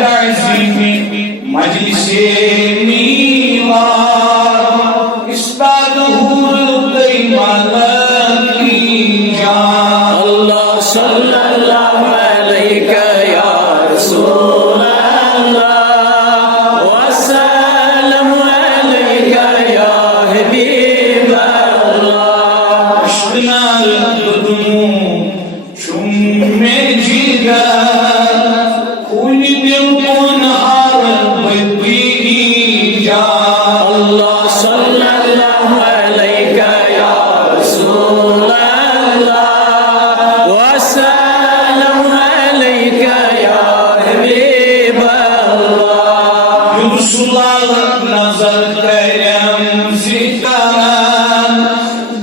ताज़ीम मजलिसे मीवार उस्ताद हुल तैमाल की जान अल्लाह सल्लल्लाहु अलैका या रसूल अल्लाह वसल्लम अलैका या हबीब अल्लाह अश्कनाल दुदुमू शुम्मे जिगर खूनी दिल को नहार बदबी जान अल्लाह सल्लल्लाहु अलैका या रसूल अल्लाह वसल्लम अलैका या हबीब अल्लाह युसुलाल नजर करम सितारान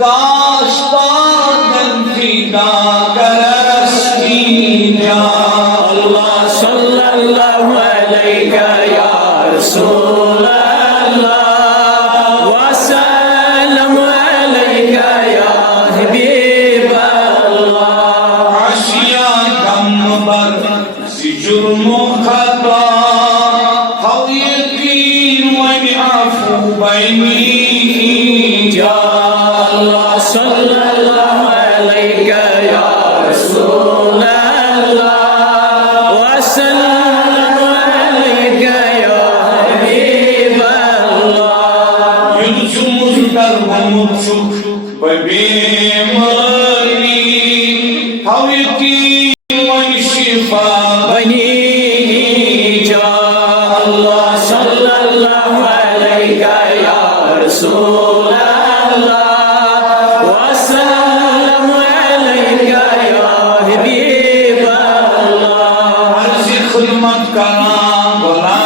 गाश्तान फिदा करस्ती जान अल्लाह सल्लल्लाहु अलैका या रसूल अल्लाह वसल्लम अलैका या हबीब अल्लाह आशिया गम बर जुर्म खता हव यकीन व अफू बैनी या अल्लाह सल्लल्लाहु अलैका या रसूल अल्लाह वसल्लम अलैका या हबीब अल्लाह युद्सुमुज कर मुचुक बेमरी हव यकीन व शिफा बनी जा अल्लाह सल्लल्लाहु अलैका या रसूल अल्लाह वसल्लम अलैका या हबीब अल्लाह अर्ज़ खिदमत करा